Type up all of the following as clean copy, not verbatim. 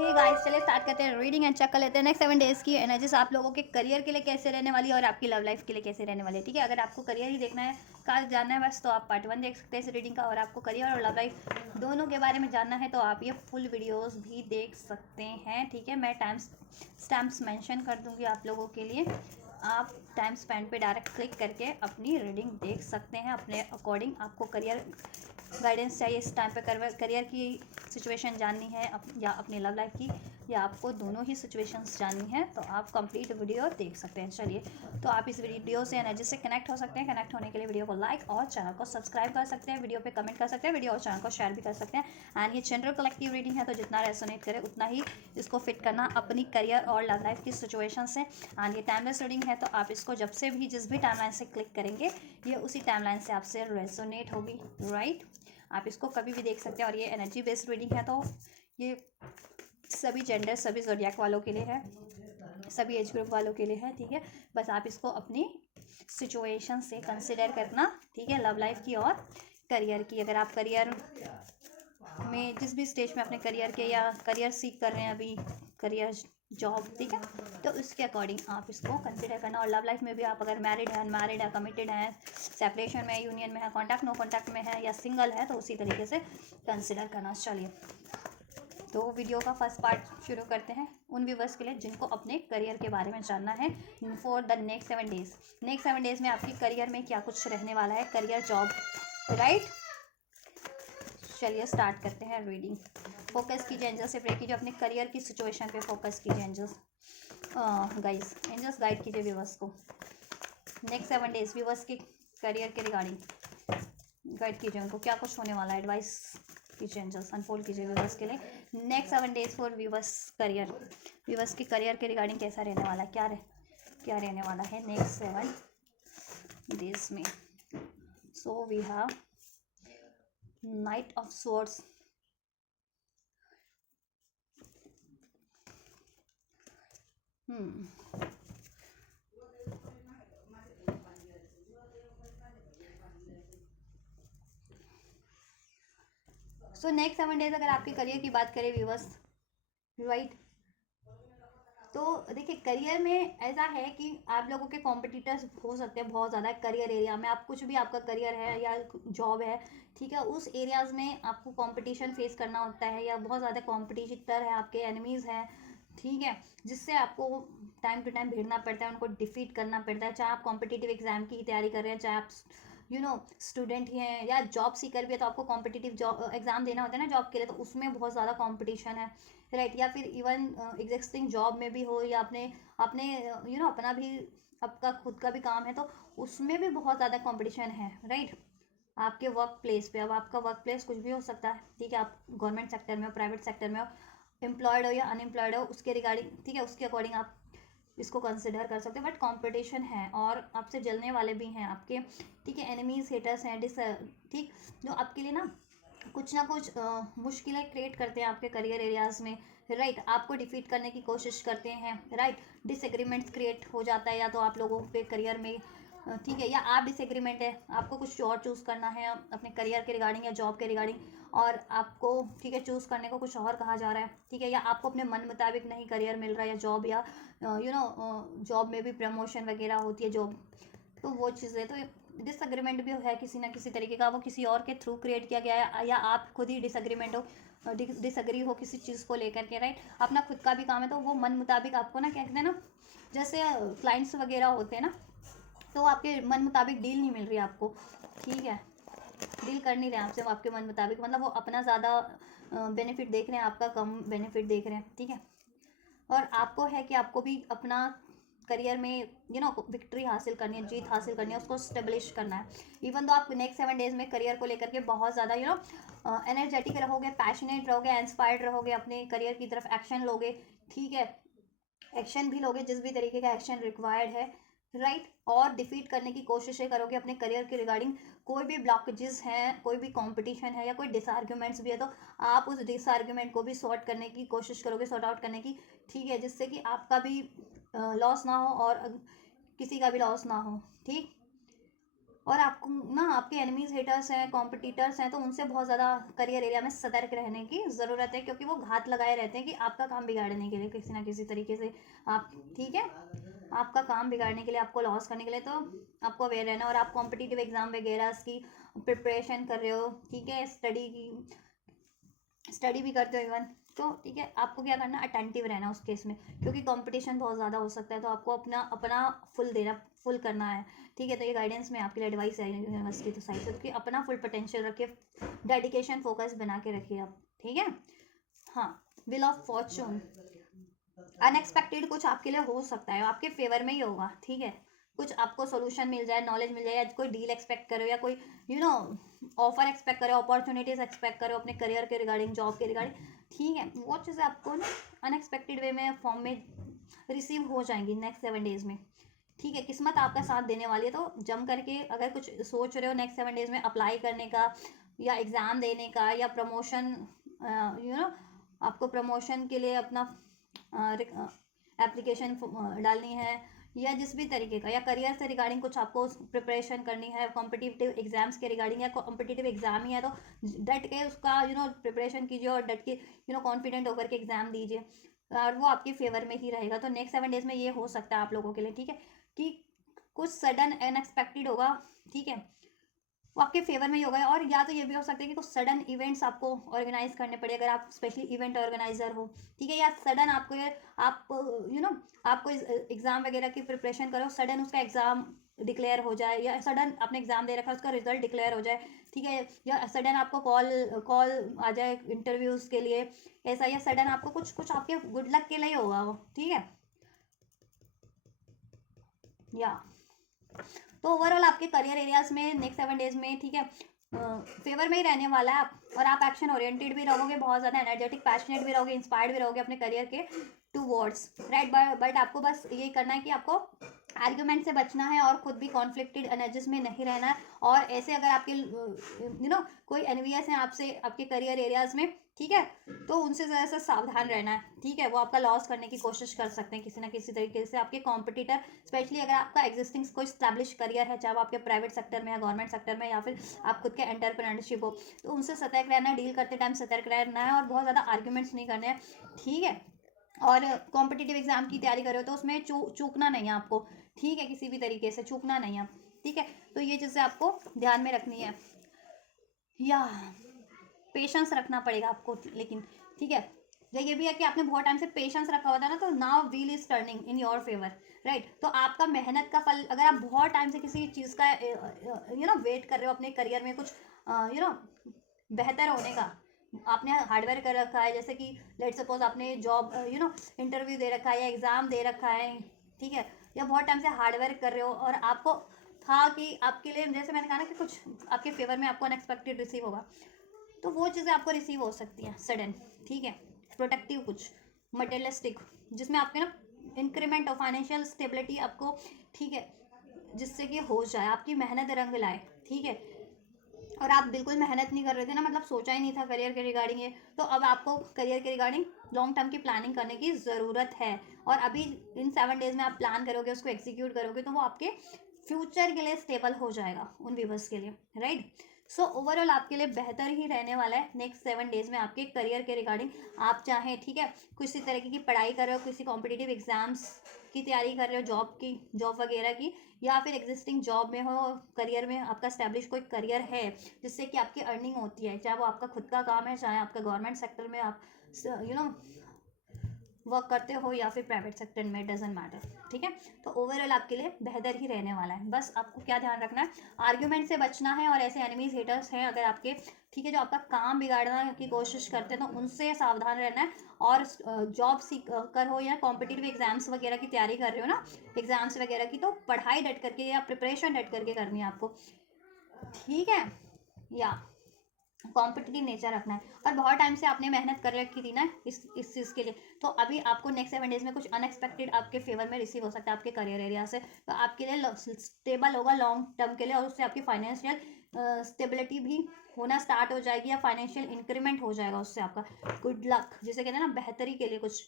Hey guys, चलिए start करते हैं रीडिंग एंड चेक कर लेते हैं नेक्स्ट 7 डेज की एनर्जीज आप लोगों के करियर के लिए कैसे रहने वाली है और आपकी लव लाइफ के लिए कैसे रहने वाली है। ठीक है, अगर आपको करियर ही देखना है, का जानना है बस, तो आप पार्ट 1 देख सकते हैं इस रीडिंग का। और आपको करियर और लव लाइफ दोनों के बारे में जानना है तो आप ये फुल वीडियोस भी देख सकते हैं। ठीक है, मैं टाइम स्टैम्प्स मेंशन कर दूंगी आप लोगों के लिए। आप टाइम स्पेंड पे डायरेक्ट क्लिक करके अपनी रीडिंग देख सकते हैं अपने अकॉर्डिंग। आपको करियर गाइडेंस चाहिए इस टाइम पे, करियर की सिचुएशन जाननी है या अपनी लव लाइफ की, या आपको दोनों ही सिचुएशंस जाननी है, तो आप कंप्लीट वीडियो देख सकते हैं। चलिए, तो आप इस वीडियो से एनर्जी से कनेक्ट हो सकते हैं। कनेक्ट होने के लिए वीडियो को लाइक और चैनल को सब्सक्राइब कर सकते हैं, वीडियो पे कमेंट कर सकते हैं, वीडियो और चैनल को शेयर भी कर सकते हैं। एंड ये जनरल कलेक्टिव रीडिंग है, तो जितना रेसोनेट करे उतना ही इसको फिट करना अपनी करियर और लव लाइफ की सिचुएशन से। एंड ये टाइमलेस रीडिंग है, तो आप इसको जब से भी जिस भी टाइमलाइन से क्लिक करेंगे ये उसी टाइमलाइन से आपसे रेसोनेट होगी। राइट, आप इसको कभी भी देख सकते हैं। और ये एनर्जी बेस्ड रीडिंग है, तो ये सभी जेंडर, सभी ज़ोडिएक वालों के लिए है, सभी एज ग्रुप वालों के लिए है। ठीक है, बस आप इसको अपनी सिचुएशन से कंसिडर करना। ठीक है, लव लाइफ की और करियर की। अगर आप करियर में जिस भी स्टेज में अपने करियर के या करियर सीख कर रहे हैं अभी, करियर जॉब, ठीक है, तो उसके अकॉर्डिंग आप इसको कंसिडर करना। और लव लाइफ में भी आप अगर मैरिड है, अनमैरिड है, कमिटेड है, सेपरेशन में, यूनियन में है, कॉन्टैक्ट नो कॉन्टैक्ट में है या सिंगल है, तो उसी तरीके से कंसिडर करना। चलिए, तो वीडियो का फर्स्ट पार्ट शुरू करते हैं उन व्यूवर्स के लिए जिनको अपने करियर के बारे में जानना है for the next 7 days. Next 7 days में आपकी करियर में क्या कुछ रहने वाला है, करियर, जॉब, राइट। चलिए स्टार्ट करते हैं रीडिंग। फोकस कीजिए, एंजल से प्रे कीजिए, अपने करियर की सिचुएशन पे फोकस कीजिए। एंजल्स गाइस, एंजल्स गाइड कीजिए व्यूवर्स को नेक्स्ट 7 डेज व्यूवर्स के करियर के रिगार्डिंग गाइड कीजिए, उनको क्या कुछ होने वाला है, एडवाइस कीजिए, एंजल्स अनफोल्ड कीजिए व्यूवर्स के लिए next 7 days for viewers career. Viewers के करियर के रिगार्डिंग कैसा रहने वाला है, क्या रहने वाला है नेक्स्ट 7 डेज में। So we have knight of swords, so next 7 days अगर आपके करियर की बात करें व्यूवर्स, राइट, तो देखिए करियर में ऐसा है कि आप लोगों के कॉम्पिटिटर्स हो सकते हैं बहुत ज़्यादा। करियर एरिया में आप कुछ भी, आपका करियर है या जॉब है, ठीक है, उस एरियाज़ में आपको कंपटीशन फेस करना होता है या बहुत ज़्यादा कॉम्पिटिटर है, आपके एनिमीज़ हैं, ठीक है, जिससे आपको टाइम टू टाइम भिड़ना पड़ता है, उनको डिफीट करना पड़ता है। चाहे आप कॉम्पिटिटिव एग्जाम की तैयारी कर रहे हैं, चाहे आप स्टूडेंट ही हैं या जॉब सीकर भी है, तो आपको कॉम्पिटिटिव जॉब एग्जाम देना होता है ना जॉब के लिए, तो उसमें बहुत ज़्यादा कॉम्पिटिशन है, राइट। या फिर इवन एग्जिस्टिंग जॉब में भी हो या अपने अपने अपना भी, आपका खुद का भी काम है, तो उसमें भी बहुत ज़्यादा कंपटीशन है, राइट। आपके वर्क प्लेस पे, अब आपका वर्क प्लेस कुछ भी हो सकता है, ठीक है, आप गवर्नमेंट सेक्टर में हो, प्राइवेट सेक्टर में हो, एम्प्लॉयड हो या अनएम्प्लॉयड हो, उसके रिगार्डिंग, ठीक है, उसके अकॉर्डिंग आप इसको कंसिडर कर सकते हैं। बट कंपटीशन है और आपसे जलने वाले भी हैं आपके, ठीक है, एनिमीज, हेटर्स हैं, ठीक, जो आपके लिए कुछ ना कुछ मुश्किलें क्रिएट करते हैं आपके करियर एरियाज़ में, राइट। आपको डिफीट करने की कोशिश करते हैं, राइट। डिसएग्रीमेंट्स क्रिएट हो जाता है या तो आप लोगों के करियर में, ठीक है, या आप डिसएग्रीमेंट है, आपको कुछ और चूज़ करना है अपने करियर के रिगार्डिंग या जॉब के रिगार्डिंग, और आपको, ठीक है, चूज़ करने को कुछ और कहा जा रहा है, ठीक है, या आपको अपने मन मुताबिक नहीं करियर मिल रहा है या जॉब, या जॉब में भी प्रमोशन वगैरह होती है जॉब, तो वो चीज़ें, तो डिसएग्रीमेंट भी है किसी ना किसी तरीके का, वो किसी और के थ्रू क्रिएट किया गया है या आप खुद ही डिसएग्रीमेंट हो, डिसएग्री हो किसी चीज़ को लेकर के, राइट। अपना खुद का भी काम है, तो वो मन मुताबिक आपको ना, क्या कहते हैं ना, जैसे क्लाइंट्स वगैरह होते हैं ना, तो आपके मन मुताबिक डील नहीं मिल रही आपको, ठीक है, डील कर नहीं रहे आपसे वो आपके मन मुताबिक, मतलब वो अपना ज़्यादा बेनिफिट देख रहे हैं, आपका कम बेनिफिट देख रहे हैं, ठीक है। और आपको है कि आपको भी अपना करियर में विक्ट्री हासिल करनी है, जीत हासिल करनी है, उसको स्टेब्लिश करना है। इवन तो आप नेक्स्ट 7 डेज में करियर को लेकर के बहुत ज़्यादा एनर्जेटिक रहोगे, पैशनेट रहोगे, इंस्पायर्ड रहोगे, अपने करियर की तरफ एक्शन लोगे, ठीक है, एक्शन भी लोगे जिस भी तरीके का एक्शन रिक्वायर्ड है, राइट। और डिफीट करने की कोशिशें करोगे अपने करियर के रिगार्डिंग। कोई भी ब्लॉकेजेस हैं, कोई भी कंपटीशन है या कोई डिसआर्ग्यूमेंट्स भी है, तो आप उस डिसआर्ग्यूमेंट को भी सॉर्ट करने की कोशिश करोगे, सॉर्ट आउट करने की, ठीक है, जिससे कि आपका भी लॉस ना हो और किसी का भी लॉस ना हो, ठीक। और आपको ना आपके एनिमीज हेटर्स हैं, कॉम्पिटिटर्स हैं, तो उनसे बहुत ज़्यादा करियर एरिया में सतर्क रहने की ज़रूरत है, क्योंकि वो घात लगाए रहते हैं कि आपका काम बिगाड़ने के लिए किसी ना किसी तरीके से आप, ठीक है, आपका काम बिगाड़ने के लिए, आपको लॉस करने के लिए। तो आपको अवेयर रहना, और आप कॉम्पिटिटिव एग्जाम वगैरह की प्रिपरेशन कर रहे हो, ठीक है, स्टडी भी करते हो इवन, तो ठीक है, आपको क्या करना, अटेंटिव रहना उस केस में, क्योंकि कंपटीशन बहुत ज़्यादा हो सकता है, तो आपको अपना अपना फुल करना है, ठीक है। तो ये गाइडेंस में आपके लिए एडवाइस है यूनिवर्सिटी तो साइड से, कि अपना फुल पोटेंशियल रखिए, डेडिकेशन फोकस बना के रखिए आप, ठीक है। हाँ, विल ऑफ फॉर्चून, अनएक्सपेक्टेड कुछ आपके लिए हो सकता है, आपके फेवर में ही होगा, ठीक है। कुछ आपको सोल्यूशन मिल जाए, नॉलेज मिल जाए, या कोई डील एक्सपेक्ट करो, या कोई ऑफर एक्सपेक्ट करो, अपॉर्चुनिटीज एक्सपेक्ट करो अपने करियर के रिगार्डिंग, जॉब के रिगार्डिंग, ठीक है। वो चीज़ें आपको ना अनएक्सपेक्टेड वे में फॉर्म में रिसीव हो जाएंगी नेक्स्ट 7 डेज में, ठीक है। किस्मत आपका साथ देने वाली है, तो जम करके अगर कुछ सोच रहे हो नेक्स्ट 7 डेज में अप्लाई करने का, या एग्ज़ाम देने का, या प्रमोशन, आपको प्रमोशन के लिए अपना एप्लीकेशन डालनी है, या जिस भी तरीके का, या करियर से रिगार्डिंग कुछ आपको प्रिपरेशन करनी है, कॉम्पिटिटिव एग्जाम्स के रिगार्डिंग, या कॉम्पिटिटिव एग्जाम ही है, तो डट के उसका प्रिपरेशन कीजिए, और डट के कॉन्फिडेंट होकर के एग्जाम दीजिए, और वो आपके फेवर में ही रहेगा। तो नेक्स्ट 7 डेज में ये हो सकता है आप लोगों के लिए, ठीक है, कि कुछ सडन अनएक्सपेक्टेड होगा, ठीक है, वो आपके फेवर में ही होगा। और या तो ये भी हो सकता है कि कुछ सडन इवेंट्स आपको ऑर्गेनाइज करने पड़े, अगर आप स्पेशली इवेंट ऑर्गेनाइजर हो, ठीक है, या सडन आपको आप आपको एग्जाम वगैरह की प्रिपरेशन करो, सडन उसका एग्जाम डिक्लेयर हो जाए, या सडन आपने एग्जाम दे रखा है उसका रिजल्ट डिक्लेयर हो जाए, ठीक है, या सडन आपको कॉल कॉल आ जाए इंटरव्यूज के लिए, ऐसा, या सडन आपको कुछ कुछ आपके गुड लक के लिए होगा वो, ठीक है, या तो ओवरऑल आपके करियर एरियाज में नेक्स्ट 7 डेज में, ठीक है, फेवर में ही रहने वाला है आप, और आप एक्शन ओरिएंटेड भी रहोगे, बहुत ज़्यादा एनर्जेटिक पैशनेट भी रहोगे, इंस्पायर्ड भी रहोगे अपने करियर के टू वर्ड्स, राइट। बट आपको बस ये करना है कि आपको आर्ग्यूमेंट से बचना है, और खुद भी कॉन्फ्लिक्टेड एनर्जीज में नहीं रहना है, और ऐसे अगर आपके कोई एनवीएस हैं आपसे आपके करियर एरियाज में, ठीक है, तो उनसे ज़रा सा सावधान रहना है, ठीक है। वो आपका लॉस करने की कोशिश कर सकते हैं किसी ना किसी तरीके से, आपके कॉम्पिटिटर, स्पेशली अगर आपका एग्जिस्टिंग कोई स्टैब्लिश करियर है, चाहे वो आपके प्राइवेट सेक्टर में या गवर्नमेंट सेक्टर में, या फिर आप खुद के एंटरप्रेन्योरशिप हो, तो उनसे सतर्क रहना है, डील करते टाइम सतर्क रहना है, और बहुत ज़्यादा आर्ग्यूमेंट्स नहीं करने हैं, ठीक है। और कॉम्पिटिटिव एग्जाम की तैयारी कर रहे हो तो उसमें चूकना नहीं है आपको, ठीक है, किसी भी तरीके से चूकना नहीं है, ठीक है। तो ये चीज़ें आपको ध्यान में रखनी है, या पेशेंस रखना पड़ेगा आपको, लेकिन ठीक है, ये भी है कि आपने बहुत टाइम से पेशेंस रखा हुआ था ना, तो now wheel is turning in your favour, right. तो आपका मेहनत का फल, अगर आप बहुत टाइम से किसी चीज़ का वेट कर रहे हो अपने करियर में कुछ यू नो बेहतर होने का, आपने हार्डवेयर कर रखा है, जैसे कि लेट सपोज आपने जॉब इंटरव्यू दे रखा है, या एग्ज़ाम दे रखा है, ठीक है, या बहुत टाइम से हार्डवेयर कर रहे हो, और आपको था कि आपके लिए, जैसे मैंने कहा ना कि कुछ आपके फेवर में आपको अनएक्सपेक्टेड रिसीव होगा, तो वो चीज़ें आपको रिसीव हो सकती हैं सडन, ठीक है। प्रोटेक्टिव कुछ मटेरियलिस्टिक, जिसमें आपके ना इंक्रीमेंट और फाइनेंशियल स्टेबिलिटी आपको, ठीक है, जिससे कि हो जाए, आपकी मेहनत रंग लाए, ठीक है। और आप बिल्कुल मेहनत नहीं कर रहे थे ना, मतलब सोचा ही नहीं था करियर के रिगार्डिंग ये, तो अब आपको करियर के रिगार्डिंग लॉन्ग टर्म की प्लानिंग करने की ज़रूरत है, और अभी इन 7 डेज में आप प्लान करोगे, उसको एग्जीक्यूट करोगे, तो वो आपके फ्यूचर के लिए स्टेबल हो जाएगा उन व्यूवर्स के लिए, राइट। सो ओवरऑल आपके लिए बेहतर ही रहने वाला है नेक्स्ट 7 डेज में आपके करियर के रिगार्डिंग। आप चाहें, ठीक है, किसी तरीके की पढ़ाई कर रहे हो, किसी कॉम्पिटिटिव एग्जाम्स की तैयारी कर रहे हो, जॉब वगैरह की, या फिर एग्जिस्टिंग जॉब में हो, करियर में आपका स्टैब्लिश कोई करियर है जिससे कि आपकी अर्निंग होती है, चाहे वो आपका खुद का काम है, चाहे आपका गवर्नमेंट सेक्टर में आप वर्क करते हो, या फिर प्राइवेट सेक्टर में, डजेंट मैटर, ठीक है। तो ओवरऑल आपके लिए बेहतर ही रहने वाला है। बस आपको क्या ध्यान रखना है, आर्ग्यूमेंट से बचना है, और ऐसे एनिमीज हेटर्स हैं अगर आपके, ठीक है, जो आपका काम बिगाड़ना की कोशिश करते हैं, तो उनसे सावधान रहना है। और जॉब सीख कर हो, या कॉम्पिटिटिव एग्जाम्स वगैरह की तैयारी कर रहे हो ना, एग्जाम्स वगैरह की, तो पढ़ाई डट करके या प्रिपरेशन डट करके करनी है आपको, ठीक है, या कॉम्पिटिटिव नेचर रखना है। और बहुत टाइम से आपने मेहनत कर रखी थी ना इस चीज़ के लिए, तो अभी आपको नेक्स्ट 7 डेज में कुछ अनएक्सपेक्टेड आपके फेवर में रिसीव हो सकता है आपके करियर एरिया से, तो आपके लिए स्टेबल होगा लॉन्ग टर्म के लिए, और उससे आपकी फाइनेंशियल स्टेबिलिटी भी होना स्टार्ट हो जाएगी, या फाइनेंशियल इंक्रीमेंट हो जाएगा उससे आपका, गुड लक जिसे कहते हैं ना, बेहतरी के लिए कुछ,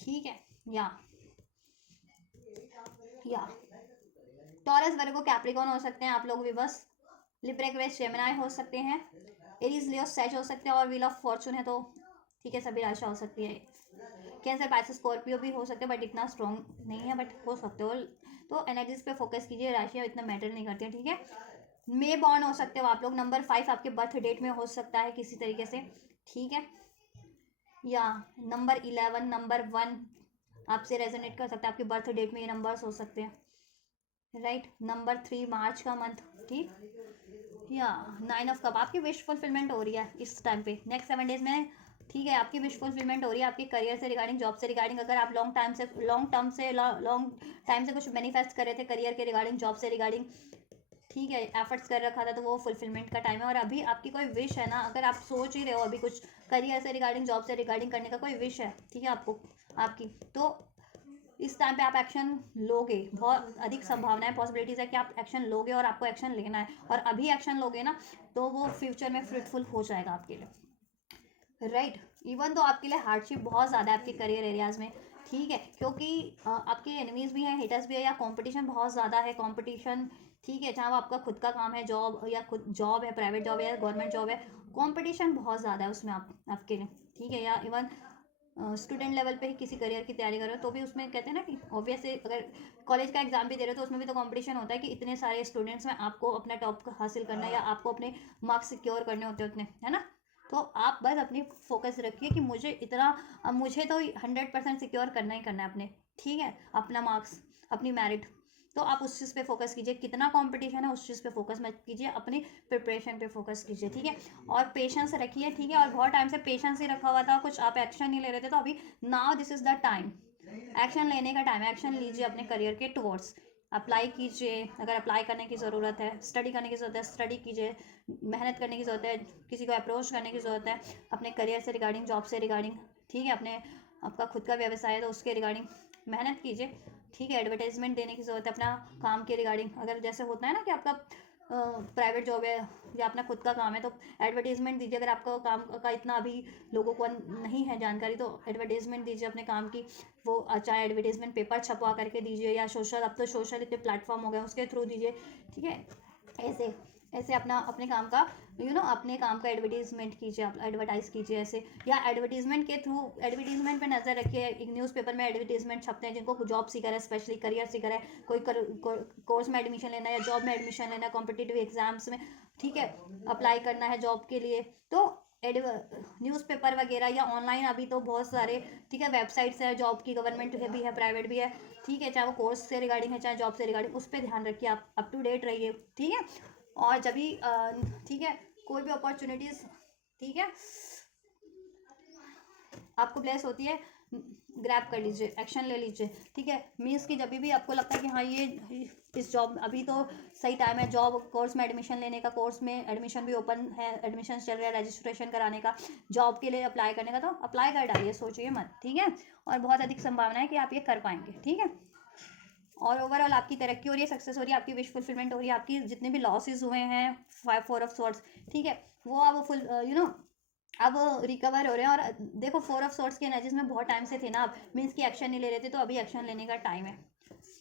ठीक है, या टॉरस, वर्गो, कैप्रिकॉर्न हो सकते हैं आप लोग व्यूअर्स। लिब्रा, एक्वेरियस, जेमिनी हो सकते हैं। एरीज, लियो, सेज हो सकते हैं। और व्हील ऑफ फॉर्चून है तो ठीक है, सभी राशि हो सकती है। कैंसर, पाइसेस, स्कॉर्पियो भी हो सकते हैं बट इतना स्ट्रॉन्ग नहीं है, बट हो सकते हो। तो एनर्जीज पे फोकस कीजिए, राशियाँ इतना मैटर नहीं करती हैं, ठीक है। मे बॉर्न हो सकते हो आप लोग। नंबर 5 आपके बर्थ डेट में हो सकता है किसी तरीके से, ठीक है। या नंबर 11, नंबर 1 आपसे रेजोनेट कर सकता है, आपके बर्थ डेट में ये नंबर्स हो सकते हैं, राइट। नंबर 3 मार्च का मंथ, ठीक। या 9 ऑफ कप, आपकी विश फुलफिलमेंट हो रही है इस टाइम पे, नेक्स्ट 7 डेज में, ठीक है। आपकी विश फुलफिलमेंट हो रही है आपके करियर से रिगार्डिंग, जॉब से रिगार्डिंग। अगर आप लॉन्ग लॉन्ग टाइम से कुछ मैनिफेस्ट कर रहे थे करियर के रिगार्डिंग, जॉब से रिगार्डिंग, ठीक है, एफर्ट्स कर रखा था, तो वो फुलफिलमेंट का टाइम है। और अभी आपकी कोई विश है ना, अगर आप सोच ही रहे हो अभी कुछ करियर से रिगार्डिंग, जॉब से रिगार्डिंग करने का कोई विश है, ठीक है, आपको आपकी, तो इस टाइम पे आप एक्शन लोगे। बहुत अधिक संभावना है, पॉसिबिलिटीज़ है कि आप एक्शन लोगे और आपको एक्शन लेना है। और अभी एक्शन लोगे ना तो वो फ्यूचर में फ्रूटफुल हो जाएगा आपके लिए, राइट। इवन तो आपके लिए हार्डशिप बहुत ज़्यादा है आपके करियर एरियाज़ में, ठीक है, क्योंकि आपके एनिमीज़ भी हैं, हेटर्स भी है, या कंपटीशन बहुत ज़्यादा है, कंपटीशन, ठीक है। चाहे वो आपका खुद का काम है, जॉब या खुद जॉब है, प्राइवेट जॉब है या गवर्नमेंट जॉब है, कंपटीशन बहुत ज़्यादा है उसमें आपके लिए, ठीक है। या इवन स्टूडेंट लेवल पे ही किसी करियर की तैयारी कर रहे हो तो भी उसमें कहते हैं ना कि ऑब्वियसली अगर कॉलेज का एग्जाम भी दे रहे हो तो उसमें भी तो कंपटीशन होता है कि इतने सारे स्टूडेंट्स में आपको अपना टॉप हासिल करना है या आपको अपने मार्क्स सिक्योर करने होते हैं उतने, है ना। तो आप बस अपनी फोकस रखिए कि मुझे इतना, मुझे तो 100% सिक्योर करना ही करना है अपने, ठीक है, अपना मार्क्स, अपनी मेरिट। तो आप उस चीज़ पे फोकस कीजिए, कितना कंपटीशन है उस चीज़ पे फोकस मत कीजिए, अपनी प्रिपरेशन पे फोकस कीजिए, ठीक है। और पेशेंस रखिए, ठीक है। और बहुत टाइम से पेशेंस ही रखा हुआ था, कुछ आप एक्शन नहीं ले रहे थे, तो अभी now this is the time, action लेने का टाइम है। एक्शन लीजिए अपने करियर के टुवर्ड्स, अप्लाई कीजिए, अगर अप्लाई करने की ज़रूरत है, स्टडी करने की ज़रूरत है स्टडी कीजिए, मेहनत करने की ज़रूरत है, किसी को अप्रोच करने की ज़रूरत है अपने करियर से रिगार्डिंग, जॉब से रिगार्डिंग, ठीक है। अपने आपका खुद का व्यवसाय है तो उसके रिगार्डिंग मेहनत कीजिए, ठीक है। एडवर्टाइजमेंट देने की ज़रूरत है अपना काम के रिगार्डिंग, अगर जैसे होता है ना कि आपका प्राइवेट जॉब है या अपना खुद का काम है तो एडवर्टीजमेंट दीजिए। अगर आपका काम का इतना अभी लोगों को नहीं है जानकारी तो एडवर्टीजमेंट दीजिए अपने काम की, वो चाहे एडवर्टीजमेंट पेपर छपवा करके दीजिए या सोशल, अब तो सोशल इतने प्लेटफॉर्म हो गए उसके थ्रू दीजिए, ठीक है। ऐसे ऐसे अपने काम का अपने काम का एडवर्टीजमेंट कीजिए, आप एडवर्टाइज कीजिए ऐसे, या एडवर्टीजमेंट के थ्रू, एडवर्टीजमेंट पे नज़र रखिए। एक न्यूज़पेपर में एडवर्टीजमेंट छपते हैं जिनको जॉब सीकर है, स्पेशली करियर सीकर है, कोई कोर्स में एडमिशन लेना है या जॉब में एडमिशन लेना है, कॉम्पिटिटिव एग्जाम्स में, ठीक है, अप्लाई करना है जॉब के लिए, तो न्यूज़पेपर वगैरह या ऑनलाइन अभी तो बहुत सारे, ठीक है, वेबसाइट्स है जॉब की, गवर्नमेंट भी है, प्राइवेट भी है, ठीक है। चाहे वो कोर्स से रिगार्डिंग है चाहे जॉब से रिगार्डिंग, उस पर ध्यान रखिए, आप अप टू डेट रहिए, ठीक है। और जब भी ठीक है, कोई भी अपॉर्चुनिटीज़, ठीक है, आपको ब्लेस होती है, ग्रैब कर लीजिए, एक्शन ले लीजिए, ठीक है। मीन्स कि जब भी आपको लगता है कि हाँ ये इस जॉब अभी तो सही टाइम है, जॉब कोर्स में एडमिशन लेने का, कोर्स में एडमिशन भी ओपन है, एडमिशन चल रहा है, रजिस्ट्रेशन कराने का, जॉब के लिए अप्लाई करने का, तो अप्लाई कर डालिए, सोचिए मत, ठीक है। और बहुत अधिक संभावना है कि आप ये कर पाएंगे, ठीक है। और ओवरऑल आपकी तरक्की हो रही है, सक्सेस हो रही है, आपकी विश फुलफिलमेंट हो रही है, आपकी जितने भी लॉसेज हुए हैं 4 ऑफ सॉर्ट्स, ठीक है, वो अब फुल अब रिकवर हो रहे हैं। और देखो 4 ऑफ सॉर्ट्स की एनर्जीज में बहुत टाइम से थे ना आप, मीन्स की एक्शन नहीं ले रहे थे, तो अभी एक्शन लेने का टाइम है,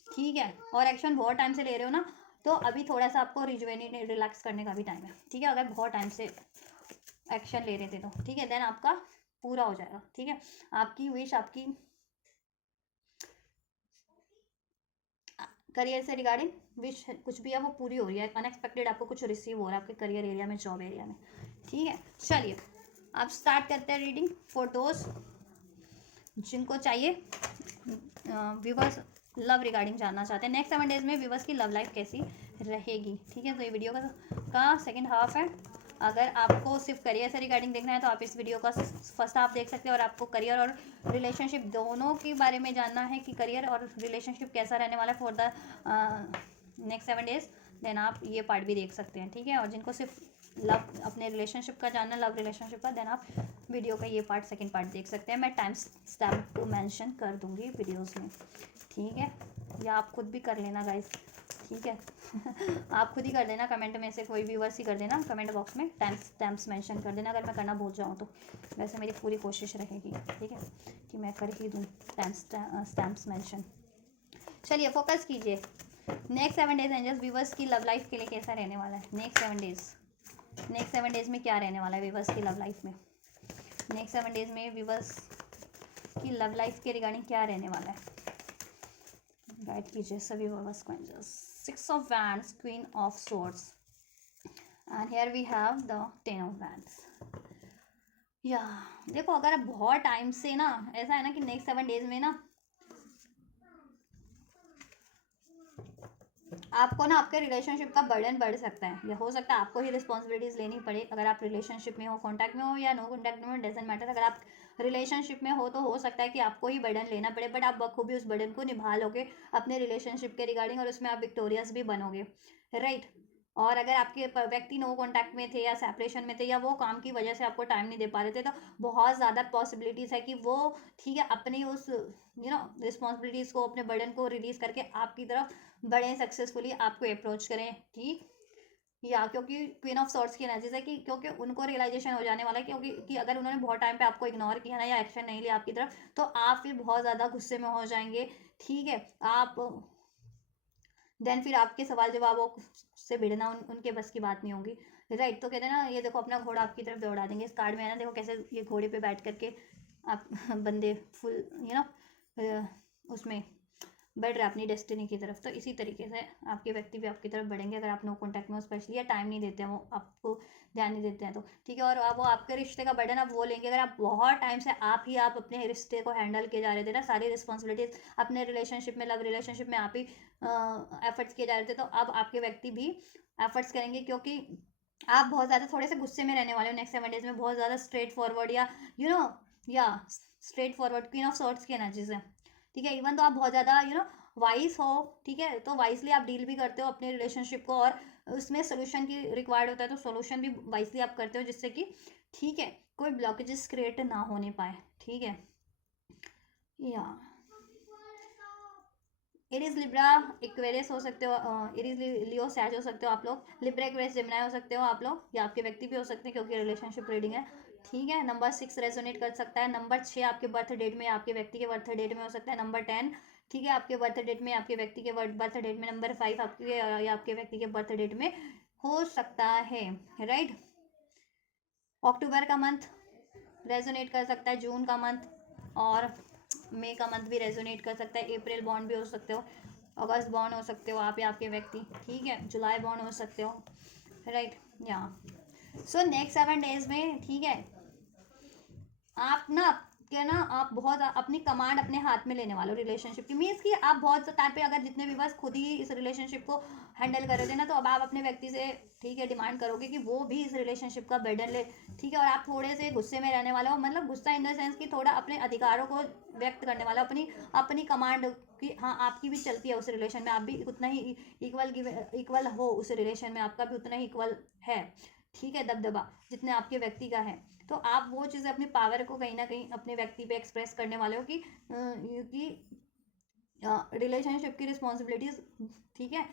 ठीक है। और एक्शन बहुत टाइम से ले रहे हो ना तो अभी थोड़ा सा आपको रिजुवेनेट, रिलैक्स करने का भी टाइम है, ठीक है। अगर बहुत टाइम से एक्शन ले रहे थे तो ठीक है, देन आपका पूरा हो जाएगा, ठीक है। आपकी विश, आपकी करियर से रिगार्डिंग विश कुछ भी है वो पूरी हो रही है, अनएक्सपेक्टेड आपको कुछ रिसीव हो रहा है आपके करियर एरिया में, जॉब एरिया में, ठीक है। चलिए अब स्टार्ट करते हैं रीडिंग फॉर दोस्त जिनको चाहिए व्यूवर्स लव रिगार्डिंग जानना चाहते हैं, नेक्स्ट 7 डेज में व्यूवर्स की लव लाइफ कैसी रहेगी, ठीक है। तो ये वीडियो का सेकंड हाफ है। अगर आपको सिर्फ करियर से रिगार्डिंग देखना है तो आप इस वीडियो का फर्स्ट हाफ देख सकते हैं। और आपको करियर और रिलेशनशिप दोनों के बारे में जानना है कि करियर और रिलेशनशिप कैसा रहने वाला है for the next 7 days, then आप ये पार्ट भी देख सकते हैं, ठीक है। और जिनको सिर्फ लव अपने रिलेशनशिप का जानना, लव रिलेशनशिप का, देन आप वीडियो का ये पार्ट सेकंड पार्ट देख सकते हैं। मैं टाइम स्टैम्प को मेंशन कर दूंगी वीडियोस में, ठीक है। या आप खुद भी कर लेना गाइस, ठीक है। आप खुद ही कर देना, कमेंट में से कोई व्यूवर्स ही कर देना, कमेंट बॉक्स में टाइम स्टैम्प्स मेंशन कर देना अगर मैं करना भूल जाऊँ तो। वैसे मेरी पूरी कोशिश रहेगी, ठीक है, कि मैं कर ही दूँ टाइम स्टैम्प्स मेंशन। चलिए फोकस कीजिए, नेक्स्ट 7 डेज एंजल्स व्यूवर्स की लव लाइफ के लिए कैसा रहने वाला है? नेक्स्ट 7 डेज में क्या रहने वाला है व्यूवर्स की लव लाइफ में? नेक्स्ट 7 डेज में व्यूवर्स की लव लाइफ के रिगार्डिंग क्या रहने वाला है? गाइड कीजिए सभी व्यूवर्स को angels. 6 of wands, queen of swords, and here we have the 10 of wands. या देखो, अगर आप बहुत टाइम से ना, ऐसा है ना कि नेक्स्ट 7 डेज में ना आपको ना आपके रिलेशनशिप का बर्डन बढ़ सकता है, या हो सकता है आपको ही रिस्पॉन्सिबिलिटीज़ लेनी पड़े। अगर आप रिलेशनशिप में हो, कॉन्टैक्ट में हो या नो कॉन्टैक्ट में हो, डजेंट मैटर। अगर आप रिलेशनशिप में हो तो हो सकता है कि आपको ही बर्डन लेना पड़े, बट आप बखूबी उस बर्डन को निभा लोगे अपने रिलेशनशिप के रिगार्डिंग, और उसमें आप विक्टोरियस भी बनोगे, राइट। और अगर आपके व्यक्ति नो कॉन्टैक्ट में थे या सेपरेशन में थे, या वो काम की वजह से आपको टाइम नहीं दे पा रहे थे, तो बहुत ज़्यादा पॉसिबिलिटीज़ है कि वो, ठीक है, अपनी उस रिस्पॉन्सिबिलिटीज़ को, अपने बर्डन को रिलीज़ करके आपकी तरफ बढ़ें, सक्सेसफुली आपको अप्रोच करें, ठीक। या क्योंकि क्वीन ऑफ सॉर्ड्स की एनर्जीज है कि क्योंकि उनको रियलाइजेशन हो जाने वाला है, क्योंकि कि अगर उन्होंने बहुत टाइम पे आपको इग्नोर किया ना, या एक्शन नहीं लिया आपकी तरफ, तो आप फिर बहुत ज़्यादा गुस्से में हो जाएंगे, ठीक है। आप देन फिर आपके सवाल जवाबों से भिड़ना उनके बस की बात नहीं होगी, राइट। तो कहते हैं ना, ये देखो अपना घोड़ा आपकी तरफ दौड़ा देंगे। इस कार्ड में है ना, देखो कैसे ये घोड़े पे बैठ करके आप बंदे फुल उसमें बढ़ रहे अपनी डेस्टिनी की तरफ। तो इसी तरीके से आपके व्यक्ति भी आपकी तरफ बढ़ेंगे, अगर आप नो कॉन्टैक्ट में हो स्पेशली, या टाइम नहीं देते हैं, वो आपको ध्यान नहीं देते हैं तो, ठीक है। और वो आपके रिश्ते का बर्डन आप वो लेंगे, अगर आप बहुत टाइम से आप अपने रिश्ते को हैंडल किए जा रहे थे ना, सारी रिस्पॉन्सिबिलिटीज अपने रिलेशनशिप में, लव रिलेशनशिप में आप ही एफर्ट्स किए जा रहे थे, तो अब आपके व्यक्ति भी एफर्ट्स करेंगे, क्योंकि आप बहुत ज़्यादा थोड़े से गुस्से में रहने वाले हो नेक्स्ट 7 डेज में, बहुत ज़्यादा स्ट्रेट फॉरवर्ड, या या straight forward queen of swords की एनर्जीज है, ठीक है। इवन तो आप बहुत ज़्यादा वाइस हो, ठीक है, तो वाइसली आप डील भी करते हो अपने रिलेशनशिप को, और उसमें सोल्यूशन की रिक्वायर्ड होता है तो सोल्यूशन भी वाइसली आप करते हो, जिससे कि, ठीक है, कोई ब्लॉकेजेस क्रिएट ना होने पाए, ठीक है। या एरीज लिब्रा एक्वेरियस हो सकते हो, एरीज लियो सैज हो सकते हो आप लोग, लिब्रा एक्वेरियस जेमिनी हो सकते हो आप लोग, या आपके व्यक्ति भी हो सकते हैं, क्योंकि रिलेशनशिप रीडिंग है, ठीक है। नंबर 6 रेजोनेट कर सकता है, नंबर 6 आपके बर्थ डेट में, आपके व्यक्ति के बर्थ डेट में हो सकता है, नंबर 10, ठीक है, आपके बर्थ डेट में, आपके व्यक्ति के बर्थ डेट में, नंबर 5 आपके या आपके व्यक्ति के बर्थ डेट में हो सकता है, राइट। अक्टूबर का मंथ रेजोनेट कर सकता है, जून का मंथ, और मई का मंथ भी रेजोनेट कर सकता है, अप्रैल बॉन्ड भी हो सकते हो, अगस्त बॉन्ड हो सकते हो आप या आपके व्यक्ति, ठीक है, जुलाई बॉन्ड हो सकते हो, राइट। या सो नेक्स्ट 7 डेज में, ठीक है, आप ना क्या ना, आप बहुत अपनी कमांड अपने हाथ में लेने वाले हो रिलेशनशिप की। मीन्स कि आप बहुत टाइम पे अगर जितने भी बस खुद ही इस रिलेशनशिप को हैंडल कर रहे थे ना, तो अब आप अपने व्यक्ति से, ठीक है, डिमांड करोगे कि वो भी इस रिलेशनशिप का बर्डन ले, ठीक है। और आप थोड़े से गुस्से में रहने वाले हो, मतलब गुस्सा इन द सेंस कि थोड़ा अपने अधिकारों को व्यक्त करने वाला, अपनी अपनी कमांड की, हाँ आपकी भी चलती है उस रिलेशन में, आप भी उतना ही इक्वल हो उस रिलेशन में, आपका भी उतना ही इक्वल है, ठीक है, दबदबा जितने आपके व्यक्ति का है। तो आप वो चीज़ें अपनी पावर को कहीं ना कहीं अपने व्यक्ति पे एक्सप्रेस करने वाले हो कि रिलेशनशिप की रिस्पॉन्सिबिलिटीज, ठीक है,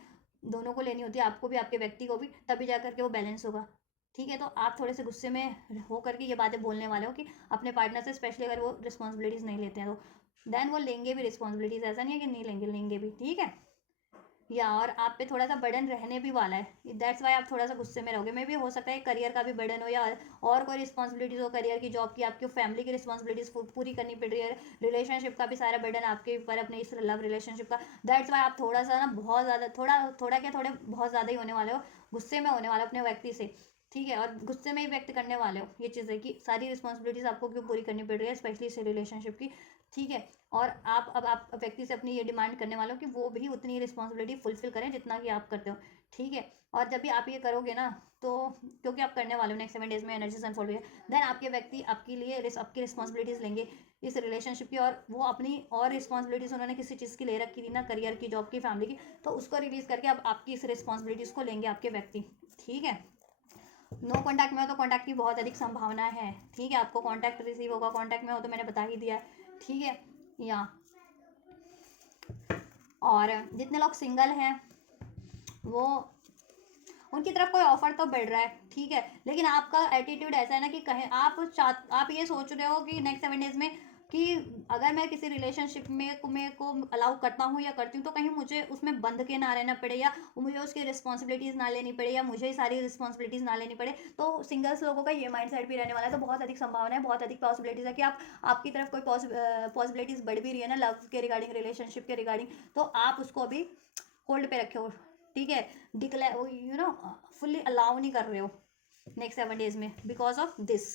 दोनों को लेनी होती है, आपको भी आपके व्यक्ति को भी, तभी जा करके वो बैलेंस होगा, ठीक है। तो आप थोड़े से गुस्से में हो करके ये बातें बोलने वाले हो कि अपने पार्टनर से, स्पेशली अगर वो रिस्पॉन्सिबिलिटीज़ नहीं लेते हैं, तो देन वो लेंगे भी रिस्पॉन्सिबिलिटीज़, ऐसा नहीं है कि नहीं लेंगे, लेंगे भी, ठीक है। या और आप पे थोड़ा सा बर्डन रहने भी वाला है, दैट्स वाई आप थोड़ा सा गुस्से में रहोगे। मे भी हो सकता है करियर का भी बर्डन हो, या और कोई रिस्पॉन्सिबिलिटीज हो, करियर की, जॉब की, आपकी फैमिली की रिस्पॉन्सिबिलिटीज पूरी करनी पड़ रही है, रिलेशनशिप का भी सारा बर्डन आपके ऊपर, अपने इस लव रिलेशनशिप का। दैट्स वाई आप थोड़ा सा ना, बहुत ज़्यादा, थोड़ा क्या, थोड़े बहुत ज़्यादा ही होने वाले हो, गुस्से में होने वाले हो अपने व्यक्ति से, ठीक है, और गुस्से में ही व्यक्त करने वाले हो ये चीज़ है कि सारी रिस्पॉन्सिबिलिटीज आपको क्यों पूरी करनी पड़ रही है, स्पेशली इस रिलेशनशिप की, ठीक है। और आप व्यक्ति से अपनी ये डिमांड करने वाले हो कि वो भी उतनी रिस्पॉन्सिबिलिटी फुलफिल करें जितना कि आप करते हो, ठीक है। और जब भी आप ये करोगे ना, तो क्योंकि आप करने वाले हो नेक्स्ट 7 डेज में, एनर्जी अनफोल्ड हुई है, देन आपके व्यक्ति आपके लिए आपकी रिस्पॉन्सिबिलिटीज़ लेंगे इस रिलेशनशिप की, और वो अपनी और रिस्पॉन्सिबिलिटीज़ उन्होंने किसी चीज़ की ले रखी थी ना, करियर की, जॉब की, फैमिली की, तो उसको रिलीज़ करके अब आपकी इस रिस्पॉन्सिबिलिटीज़ को लेंगे आपके व्यक्ति, ठीक है। नो कॉन्टैक्ट में हो तो कॉन्टैक्ट की बहुत अधिक संभावना है, ठीक है, आपको कॉन्टैक्ट रिसीव होगा, कॉन्टैक्ट में हो तो मैंने बता ही दिया, ठीक है। या और जितने लोग सिंगल हैं वो, उनकी तरफ कोई ऑफर तो बढ़ रहा है, ठीक है, लेकिन आपका एटीट्यूड ऐसा है ना कि कहीं आप ये सोच रहे हो कि नेक्स्ट 7 डेज में कि अगर मैं किसी रिलेशनशिप में को अलाउ करता हूँ या करती हूँ तो कहीं मुझे उसमें बंध के ना रहना पड़े, या मुझे उसकी रिस्पॉन्सिबिलिटीज़ ना लेनी पड़े, या मुझे सारी रिस्पॉन्सिबिलिटीज़ ना लेनी पड़े। तो सिंगल्स लोगों का ये माइंडसेट भी रहने वाला है। तो बहुत अधिक संभावना है, बहुत अधिक पॉसिबिलिटीज़ है कि आपकी तरफ कोई पॉसिबिलिटीज़ बढ़ भी रही है ना लव के रिगार्डिंग, रिलेशनशिप के रिगार्डिंग, तो आप उसको अभी होल्ड पे रखे हो, ठीक है, declare you know fully allow नहीं कर रहे हो नेक्स्ट 7 डेज में बिकॉज ऑफ दिस,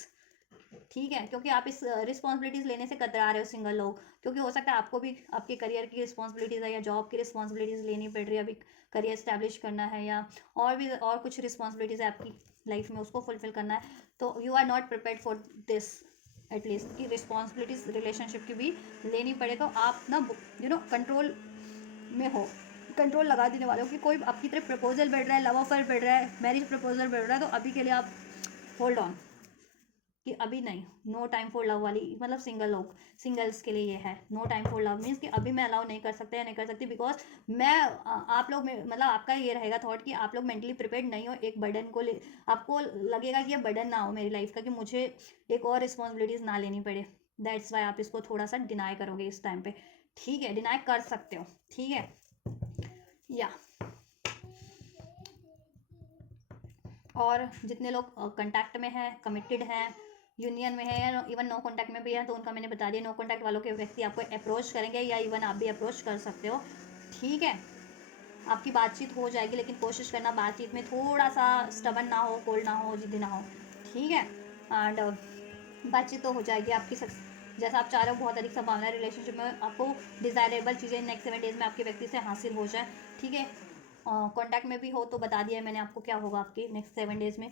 ठीक है, क्योंकि आप इस रिस्पॉन्सिबिलिटीज़ लेने से कतरा रहे हो सिंगल लोग, क्योंकि हो सकता है आपको भी आपके करियर की रिस्पॉन्सिबिलिटीज़ है या जॉब की रिस्पॉन्सिबिलिटीज़ लेनी पड़ रही है, अभी करियर स्टैब्लिश करना है, या और भी और कुछ रिस्पॉन्सिबिलिटीज़ है आपकी लाइफ में, उसको फुलफिल करना है। तो you are not prepared for this, at least की रिस्पॉन्सिबिलिटीज़ रिलेशनशिप की भी लेनी पड़े। तो आप ना कंट्रोल में हो, कंट्रोल लगा देने वाले हो कि कोई आपकी तरफ प्रपोजल बढ़ रहा है, लव ऑफर बढ़ रहा है, मैरिज प्रपोजल बढ़ रहा है, तो अभी के लिए आप होल्ड ऑन, कि अभी नहीं, नो टाइम फॉर लव वाली, मतलब सिंगल्स के लिए ये है, no time for love means कि अभी मैं अलाउ नहीं कर सकता या नहीं कर सकती, बिकॉज मैं आप लोग मतलब आपका ये रहेगा थॉट कि आप लोग मेंटली प्रिपेयर्ड नहीं हो एक बर्डन को ले, आपको लगेगा कि ये बर्डन ना हो मेरी लाइफ का, कि मुझे एक और रिस्पॉन्सिबिलिटीज़ ना लेनी पड़े, दैट्स वाई आप इसको थोड़ा सा डिनाई करोगे इस टाइम पे, ठीक है, डिनाई कर सकते हो, ठीक है, या और जितने लोग कांटेक्ट में हैं, कमिटेड हैं, यूनियन में है, या इवन नो कांटेक्ट में भी है, तो उनका मैंने बता दिया, नो कांटेक्ट वालों के व्यक्ति आपको अप्रोच करेंगे, या इवन आप भी अप्रोच कर सकते हो, ठीक है, आपकी बातचीत हो जाएगी, लेकिन कोशिश करना बातचीत में थोड़ा सा स्टबन ना हो, कोल्ड ना हो, जिद्दी ना हो, ठीक है, एंड बातचीत तो हो जाएगी आपकी जैसा आप चाह रहे हो, बहुत अधिक संभावना है रिलेशनशिप में आपको डिज़ायरेबल चीज़ें नेक्स्ट 7 डेज में आपके व्यक्ति से हासिल हो जाए, ठीक है, कांटेक्ट में भी हो तो बता दिया है मैंने आपको क्या होगा आपके नेक्स्ट 7 डेज में,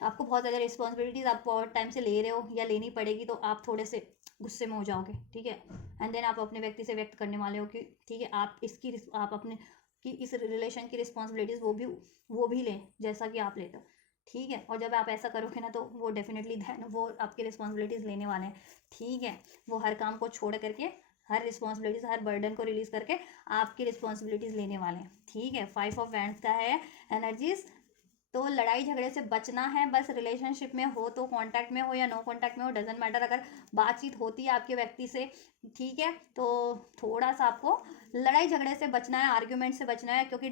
आपको बहुत ज़्यादा रिस्पॉन्सिबिलिटीज़ आप बहुत टाइम से ले रहे हो या लेनी पड़ेगी, तो आप थोड़े से गुस्से में हो जाओगे, ठीक है, एंड देन आप अपने व्यक्ति से व्यक्त करने वाले हो कि ठीक है, आप अपने कि इस रिलेशन की रिस्पॉन्सिबिलिटीज़ वो भी लें जैसा कि आप लेते हो, ठीक है, और जब आप ऐसा करोगे ना तो वो डेफिनेटली दैन वो आपकी रिस्पॉन्सिबिलिटीज़ लेने वाले हैं, ठीक है, वो हर काम को छोड़ करके, हर रिस्पॉन्सिबिलिटीज़, हर बर्डन को रिलीज़ करके आपकी रिस्पॉन्सिबिलिटीज़ लेने वाले हैं, ठीक है, 5 ऑफ वैंड्स का है एनर्जीज। तो लड़ाई झगड़े से बचना है बस, रिलेशनशिप में हो तो कांटेक्ट में हो या नो कांटेक्ट में हो, डजेंट मैटर, अगर बातचीत होती है आपके व्यक्ति से, ठीक है, तो थोड़ा सा आपको लड़ाई झगड़े से बचना है, आर्ग्यूमेंट से बचना है, क्योंकि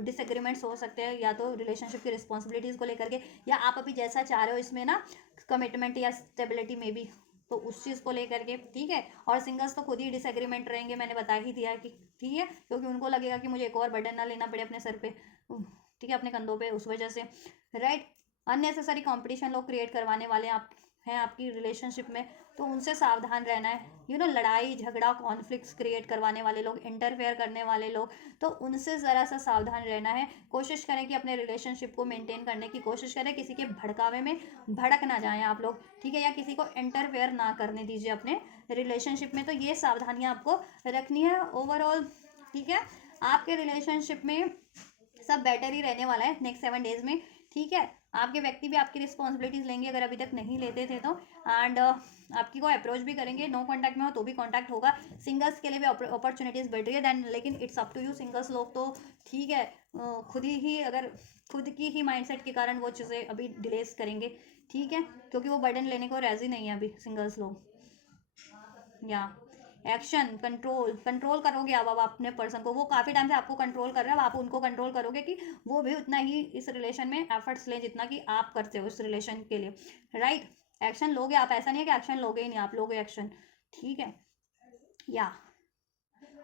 डिसएग्रीमेंट्स हो सकते हैं या तो रिलेशनशिप की रिस्पॉन्सिबिलिटीज़ को लेकर के, या आप अभी जैसा चाह रहे हो इसमें ना कमिटमेंट या स्टेबिलिटी में भी, तो उस चीज़ को लेकर के, ठीक है, और सिंगल्स तो खुद ही डिसएग्रीमेंट रहेंगे, मैंने बता ही दिया है कि ठीक है, क्योंकि उनको लगेगा कि मुझे एक और बर्डन ना लेना पड़े अपने सर पे, ठीक है, अपने कंधों पे, उस वजह से, राइट, अननेसेसरी कंपटीशन लोग क्रिएट करवाने वाले आप हैं आपकी रिलेशनशिप में, तो उनसे सावधान रहना है, लड़ाई झगड़ा कॉन्फ्लिक्ट्स क्रिएट करवाने वाले लोग, इंटरफेयर करने वाले लोग, तो उनसे ज़रा सा सावधान रहना है, कोशिश करें कि अपने रिलेशनशिप को मेंटेन करने की कोशिश करें, किसी के भड़कावे में भड़क ना जाएं आप लोग, ठीक है, या किसी को इंटरफेयर ना करने दीजिए अपने रिलेशनशिप में, तो ये सावधानियाँ आपको रखनी है ओवरऑल, ठीक है, आपके रिलेशनशिप में सब बेटर ही रहने वाला है नेक्स्ट 7 डेज में, ठीक है, आपके व्यक्ति भी आपकी रिस्पॉन्सिबिलिटीज़ लेंगे अगर अभी तक नहीं लेते थे तो, एंड आपकी को अप्रोच भी करेंगे, नो कांटेक्ट में हो तो भी कांटेक्ट होगा, सिंगल्स के लिए भी अपॉर्चुनिटीज़ बढ़ रही है दैन, लेकिन it's up to you singles लोग तो, ठीक है, खुद ही अगर खुद की ही माइंडसेट के कारण वो चीज़ें अभी डिलेस करेंगे, ठीक है, क्योंकि वो बर्डन लेने को राजी नहीं है अभी सिंगल्स लोग, या एक्शन कंट्रोल कंट्रोल करोगे अब अपने पर्सन को, वो काफ़ी टाइम से आपको कंट्रोल कर रहा है, अब आप उनको कंट्रोल करोगे कि वो भी उतना ही इस रिलेशन में एफर्ट्स लें जितना कि आप करते हो इस रिलेशन के लिए, राइट, एक्शन लोगे आप, ऐसा नहीं है कि एक्शन लोगे ही नहीं, आप लोगे एक्शन, ठीक है, या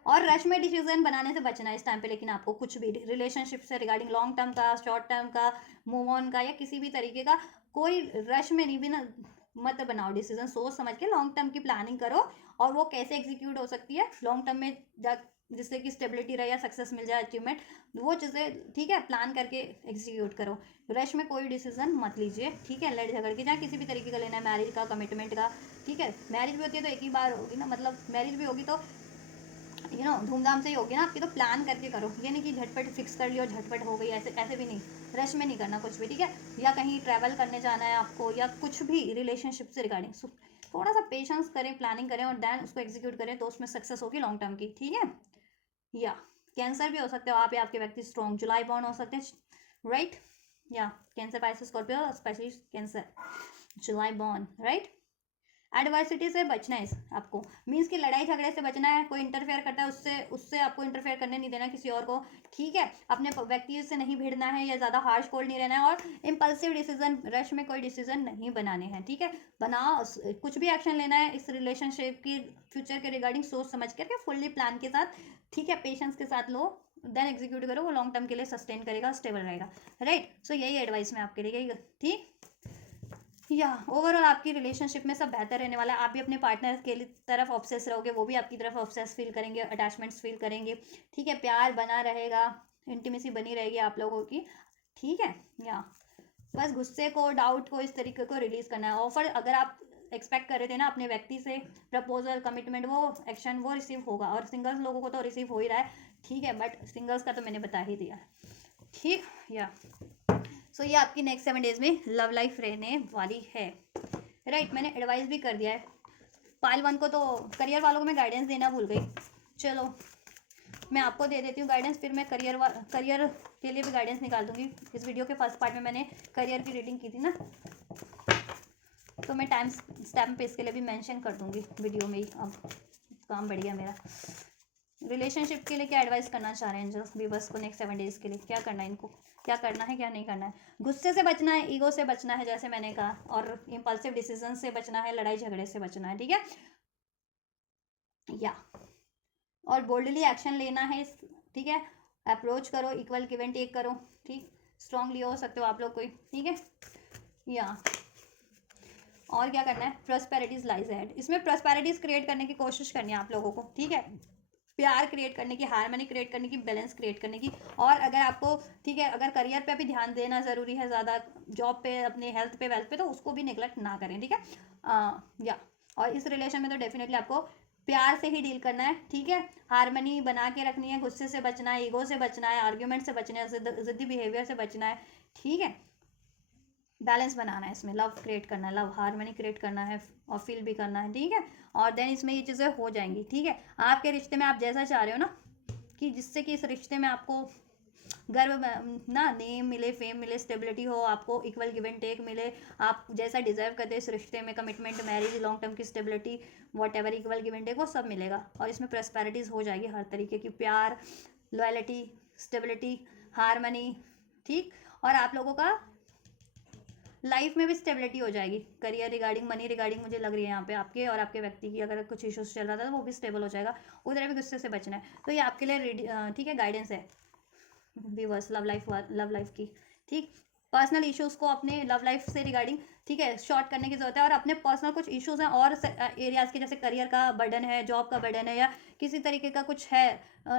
और रश में डिसीजन बनाने से बचना है इस टाइम पे, लेकिन आपको कुछ भी रिलेशनशिप से रिगार्डिंग लॉन्ग टर्म का, शॉर्ट टर्म का, मूव ऑन का, या किसी भी तरीके का कोई रश में नहीं भी ना, मत बनाओ डिसीजन, सोच समझ के लॉन्ग टर्म की प्लानिंग करो, और वो कैसे एग्जीक्यूट हो सकती है लॉन्ग टर्म में जिससे कि स्टेबिलिटी रहे या सक्सेस मिल जाए, अचीवमेंट, वो चीज़ें, ठीक है, प्लान करके एग्जीक्यूट करो, रश में कोई डिसीजन मत लीजिए, ठीक है, लड़ झगड़ के, चाहे किसी भी तरीके का लेना है, मैरिज का, कमिटमेंट का, ठीक है, मैरिज भी होती है तो एक ही बार होगी ना, मतलब मैरिज भी होगी तो धूमधाम से ही होगी ना आपकी, तो प्लान करके करो, ये नहीं कि झटपट फिक्स कर लियो झटपट हो गई, ऐसे ऐसे भी नहीं, रश में नहीं करना कुछ भी, ठीक है, या कहीं ट्रैवल करने जाना है आपको, या कुछ भी रिलेशनशिप से रिगार्डिंग, थोड़ा सा पेशेंस करें, प्लानिंग करें, और देन उसको एग्जीक्यूट करें, तो उसमें सक्सेस होगी लॉन्ग टर्म की, ठीक है, या कैंसर भी हो सकते हो आप, या आपके व्यक्ति स्ट्रॉन्ग जुलाई बॉर्न हो सकते हैं, राइट, या Cancer, Pisces, Scorpio, specially Cancer July born, right, adversity से बचना है आपको, मीन्स कि लड़ाई झगड़े से बचना है, कोई इंटरफेयर करता है उससे आपको इंटरफेयर करने नहीं देना किसी और को, ठीक है। अपने व्यक्ति से नहीं भिड़ना है या ज़्यादा हार्श कोल्ड नहीं रहना है, और इम्पल्सिव डिसीजन, रश में कोई डिसीजन नहीं बनाने हैं, ठीक है। बनाओ, कुछ भी एक्शन लेना है इस रिलेशनशिप की फ्यूचर के रिगार्डिंग सोच समझ करके फुल्ली प्लान के साथ, ठीक है, पेशेंस के साथ लो, देन एग्जीक्यूट करो, वो लॉन्ग टर्म के लिए सस्टेन करेगा, स्टेबल रहेगा, राइट। सो यही एडवाइस मैं आपके लिए, ठीक। या ओवरऑल आपकी रिलेशनशिप में सब बेहतर रहने वाला है, आप भी अपने पार्टनर के तरफ ऑब्सेस रहोगे, वो भी आपकी तरफ ऑब्सेस फील करेंगे, अटैचमेंट्स फील करेंगे, ठीक है, प्यार बना रहेगा, इंटीमेसी बनी रहेगी आप लोगों की, ठीक है। या बस गुस्से को, डाउट को, इस तरीके को रिलीज करना है। ऑफर अगर आप एक्सपेक्ट कर रहे थे ना अपने व्यक्ति से प्रपोजल, कमिटमेंट, वो एक्शन वो रिसीव होगा, और सिंगल्स लोगों को तो रिसीव हो ही रहा है, ठीक है, बट सिंगल्स का तो मैंने बता ही दिया, ठीक। या सो ये आपकी नेक्स्ट 7 डेज में लव लाइफ रहने वाली है, राइट। मैंने एडवाइस भी कर दिया है पाइल 1 को, तो करियर वालों को मैं गाइडेंस देना भूल गई, चलो मैं आपको दे देती हूँ गाइडेंस, फिर मैं करियर के लिए भी गाइडेंस निकाल दूंगी। इस वीडियो के फर्स्ट पार्ट में मैंने करियर की रीडिंग की थी ना, तो मैं टाइम स्टैम्प पे इसके लिए भी मेंशन कर दूंगी वीडियो में ही। अब काम बढ़ गया मेरा। रिलेशनशिप के लिए क्या एडवाइस करना चाह रहे हैं एंजल्स व्यूअर्स को नेक्स्ट 7 डेज के लिए, क्या करना है इनको, क्या करना है क्या नहीं करना है। गुस्से से बचना है, ईगो से बचना है जैसे मैंने कहा, और इम्पल्सिव डिसीजन से बचना है, लड़ाई झगड़े से बचना है, ठीक है। या और बोल्डली एक्शन लेना है, ठीक है। अप्रोच करो, इक्वल गिव एंड टेक करो, ठीक। स्ट्रांगली हो सकते हो आप लोग कोई, ठीक है। या और क्या करना है, प्रॉस्पेरिटीज लाइज अहेड, इसमें प्रॉस्पेरिटीज क्रिएट करने की कोशिश करनी है आप लोगों को, ठीक है। प्यार क्रिएट करने की, हार्मनी क्रिएट करने की, बैलेंस क्रिएट करने की। और अगर आपको, ठीक है, अगर करियर पे भी ध्यान देना ज़रूरी है ज़्यादा, जॉब पे, अपने हेल्थ पे, वेल्थ पे, तो उसको भी निगलेक्ट ना करें, ठीक है। या और इस रिलेशन में तो डेफिनेटली आपको प्यार से ही डील करना है, ठीक है। हार्मनी बना के रखनी है, गुस्से से बचना है, ईगो से बचना है, आर्ग्यूमेंट से बचना है, जिद्दी बिहेवियर से बचना है, ठीक है। बैलेंस बनाना है इसमें, लव क्रिएट करना है, लव हार्मनी क्रिएट करना है, और फील भी करना है, ठीक है। और देन इसमें ये चीज़ें हो जाएंगी, ठीक है। आपके रिश्ते में आप जैसा चाह रहे हो ना, कि जिससे कि इस रिश्ते में आपको गर्व ना, नेम मिले, फेम मिले, स्टेबिलिटी हो, आपको इक्वल गिव एंड टेक मिले, आप जैसा डिजर्व करते हैं इस रिश्ते में, कमिटमेंट, मैरिज, लॉन्ग टर्म की stability, whatever, equal give and take, वो सब मिलेगा। और इसमें प्रॉस्पेरिटीज हो जाएगी हर तरीके की, प्यार, लॉयल्टी, स्टेबिलिटी, हारमनी, ठीक। और आप लोगों का लाइफ में भी स्टेबिलिटी हो जाएगी, करियर रिगार्डिंग, मनी रिगार्डिंग, मुझे लग रही है यहाँ पे आपके और आपके व्यक्ति की अगर कुछ इश्यूज चल रहा था तो वो भी स्टेबल हो जाएगा, उधर भी गुस्से से बचना है। तो ये आपके लिए ठीक है, गाइडेंस है व्यूअर्स लव लाइफ की, ठीक। पर्सनल इश्यूज को अपने लव लाइफ से रिगार्डिंग, ठीक है, शॉर्ट करने की जरूरत है, और अपने पर्सनल कुछ इश्यूज हैं और एरियाज के, जैसे करियर का बर्डन है, जॉब का बर्डन है, या किसी तरीके का कुछ है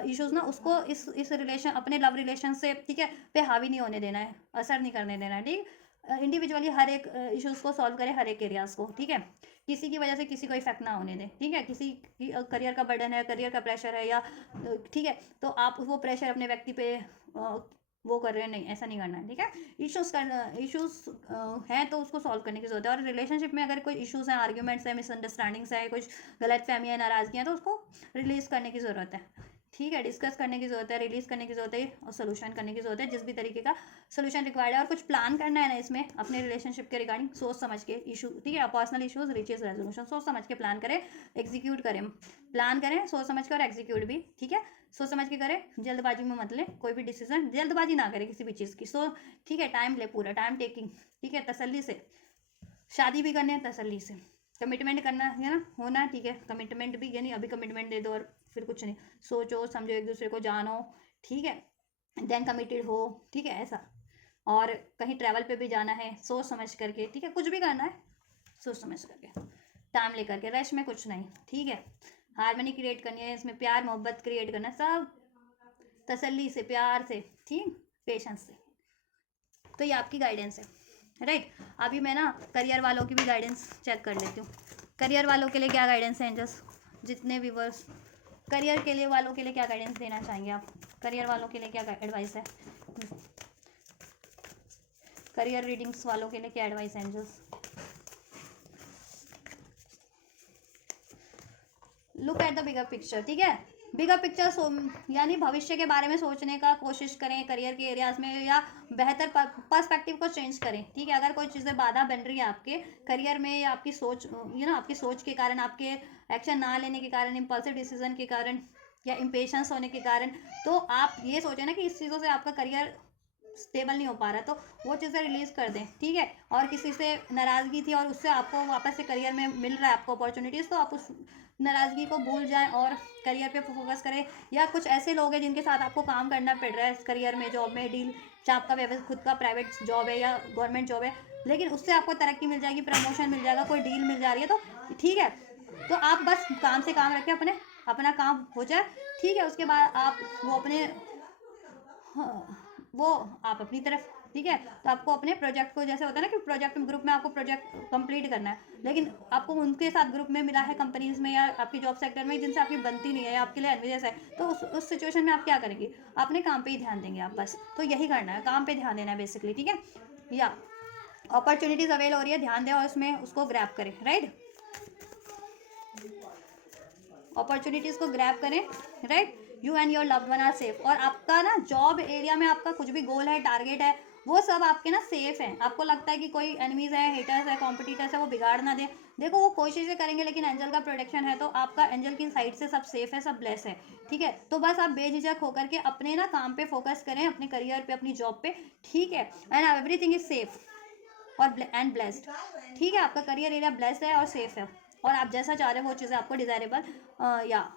इश्यूज ना, उसको इस रिलेशन, अपने लव रिलेशन से, ठीक है, पे हावी नहीं होने देना है, असर नहीं करने देना है, ठीक। इंडिविजुअली हर एक इश्यूज को सॉल्व करें, हर एक एरियाज को, ठीक है। किसी की वजह से किसी को इफेक्ट ना होने दें, ठीक है। किसी की करियर का बर्डन है, करियर का प्रेशर है, या ठीक है, तो आप वो प्रेशर अपने व्यक्ति पे वो कर रहे हैं, नहीं, ऐसा नहीं करना है, ठीक है। इश्यूज हैं तो उसको सॉल्व करने की जरूरत है। और रिलेशनशिप में अगर कोई इश्यूज हैं, आर्ग्यूमेंट्स है, मिसअंडरस्टैंडिंग्स है, कुछ गलत फहमियाँ, नाराजगियाँ, तो उसको रिलीज करने की ज़रूरत है, ठीक है। डिस्कस करने की जरूरत है, रिलीज करने की जरूरत है, और सोल्यूशन करने की जरूरत है, जिस भी तरीके का सोल्यूशन रिक्वायर्ड है। और कुछ प्लान करना है ना इसमें अपने रिलेशनशिप के रिगार्डिंग, सोच समझ के इशू, ठीक है। पर्सनल इश्यूज रीचेज रेजोल्यूशन, सोच समझ के प्लान करें, एग्जीक्यूट करें, प्लान करें सोच समझ के, और एग्जीक्यूट भी, ठीक है। सोच समझ के करें, जल्दबाजी में मत ले कोई भी डिसीजन, जल्दबाजी ना करें किसी भी चीज़ की, सो ठीक है, टाइम ले, पूरा टाइम टेकिंग, ठीक है, तसल्ली से। शादी भी करने हैं तसल्ली से, कमिटमेंट करना है ना, होना, ठीक है। कमिटमेंट भी, यानी अभी कमिटमेंट दे दो और फिर कुछ नहीं, सोचो समझो, एक दूसरे को जानो, ठीक है, देन कमिटेड हो, ठीक है, ऐसा। और कहीं ट्रैवल पे भी जाना है, सोच समझ करके, ठीक है, कुछ भी करना है सोच समझ करके, टाइम लेकर के, रश में कुछ नहीं, ठीक है। हार्मनी क्रिएट करनी है इसमें, प्यार मोहब्बत क्रिएट करना है, सब तसल्ली से, प्यार से, ठीक, पेशेंस से। तो ये आपकी गाइडेंस है, राइट। अभी मैं ना करियर वालों की भी गाइडेंस चेक कर लेती हूँ, करियर वालों के लिए क्या गाइडेंस है एंजल्स, जितने व्यूवर्स करियर के लिए वालों के लिए क्या गाइडेंस देना चाहेंगे आप, करियर वालों के लिए क्या एडवाइस है, करियर रीडिंग्स वालों के लिए क्या एडवाइस है angels. Look at the bigger picture, ठीक है। बिगर पिक्चर यानी भविष्य के बारे में सोचने का कोशिश करें करियर के एरियाज में, या बेहतर पर्सपेक्टिव को चेंज करें। ठीक है, अगर कोई चीज़ें बाधा बन रही है आपके करियर में, या आपकी सोच आपकी सोच के कारण, आपके एक्शन ना लेने के कारण, इम्पल्सिव डिसीजन के कारण, या इम्पेशंस होने के कारण, तो आप ये सोचें ना कि इस चीज़ों से आपका करियर स्टेबल नहीं हो पा रहा, तो वो चीज़ें रिलीज कर दें। ठीक है, और किसी से नाराज़गी थी और उससे आपको वापस से करियर में मिल रहा है आपको अपॉर्चुनिटीज़, तो आप उस नाराज़गी को भूल जाएं और करियर पे फोकस करें। या कुछ ऐसे लोग हैं जिनके साथ आपको काम करना पड़ रहा है करियर में, जॉब में, डील, चाहे आपका व्यवसाय खुद का प्राइवेट जॉब है या गवर्नमेंट जॉब है, लेकिन उससे आपको तरक्की मिल जाएगी, प्रमोशन मिल जाएगा, कोई डील मिल जा रही है, तो ठीक है, तो आप बस काम से काम रखें, अपना काम हो जाए। ठीक है, उसके बाद आप वो आप अपनी तरफ। ठीक है, तो आपको अपने प्रोजेक्ट को, जैसे होता है ना कि प्रोजेक्ट ग्रुप में आपको प्रोजेक्ट कंप्लीट करना है, लेकिन आपको उनके साथ ग्रुप में मिला है कंपनीज में या आपकी जॉब सेक्टर में जिनसे आपकी बनती नहीं है, आपके लिए एनविजियस है, तो उस सिचुएशन में आप क्या करेंगे? अपने काम पे ही ध्यान देंगे आप बस। तो यही करना है, काम पे ध्यान देना है बेसिकली। ठीक है, या अपॉर्चुनिटीज अवेल हो रही है, ध्यान दें और उसमें उसको ग्रैब करें। राइट, अपॉर्चुनिटीज़ को ग्रैब करें। Right, you and your loved one are safe. और आपका ना जॉब एरिया में आपका कुछ भी गोल है, टारगेट है, वो सब आपके ना सेफ है। आपको लगता है कि कोई एनिमीज है, हेटर्स है, कॉम्पिटिटर्स है, वो बिगाड़ ना दे, देखो वो कोशिशें करेंगे, लेकिन एंजल का प्रोटेक्शन है, तो आपका एंजल की साइड से सब सेफ है, सब ब्लेस है। ठीक है, तो बस आप बेझिझक होकर के अपने ना काम पे फोकस करें, अपने करियर पे, अपनी जॉब पे। ठीक है, एंड एवरीथिंग इज सेफ और एंड ब्लेस्ड। ठीक है, आपका करियर एरिया ब्लेस्ड है और सेफ है, और आप जैसा चाह रहे हो वो चीज़ें आपको डिजायरेबल या